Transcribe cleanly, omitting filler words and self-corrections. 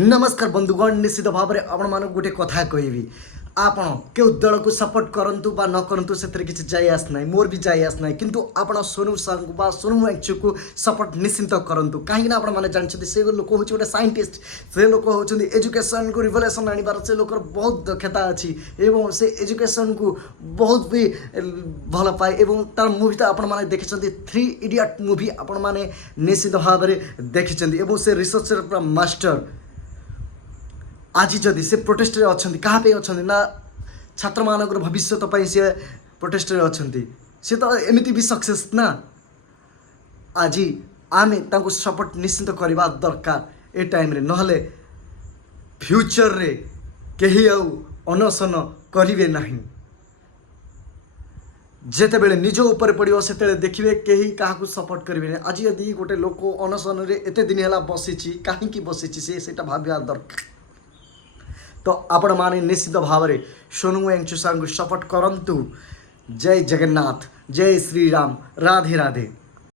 नमस्कार बंधुगण निश्चित भाव में आपण मान गोटे कथा कहबी आपण क्यों दल को सपोर्ट करंतु बा न करंतु से किसी जाए आस ना मोर भी जाए आस ना किंतु आपण सोनू सांग बा सोनू एक्चु को सपोर्ट निश्चिंत करंतु कहीं आपण माने जानछथि से लोक होछि गोटे साइंटिस्ट से लोक होछथि एजुकेशन को रिवोल्यूशन आनिबार से लोकर बहुत दक्षता अछि एवं से एजुकेशन को बहुत भी भल पाए एवं तार मूवी तो आपण माने देखिछथि 3 इडियट मूवी आपण माने निश्चित भाव में देखिछथि एवं से रिसर्चर पूरा मास्टर आज जदि से प्रोटेस्ट अच्छा क्या अच्छा ना छात्र मान भविष्य सी प्रोटेस्ट अच्छा सी तो एमती भी सक्सेस ना आज आम सपोर्ट निश्चित करवा दरकार ए टाइम रे नहले फ्यूचर रे कहीं अनशन करेंगे ना जिते बड़े निज उपर पड़ो से देखिए कहीं क्या सपोर्ट करेंगे आज यदि गोटे लोक अनशन एत दिन है बसी कहीं बसी से भाविया दरकार तो आपण माने निश्चित भाव में सोनू एंचु सार सपोर्ट करंतु। जय जगन्नाथ, जय श्री राम, राधे राधे।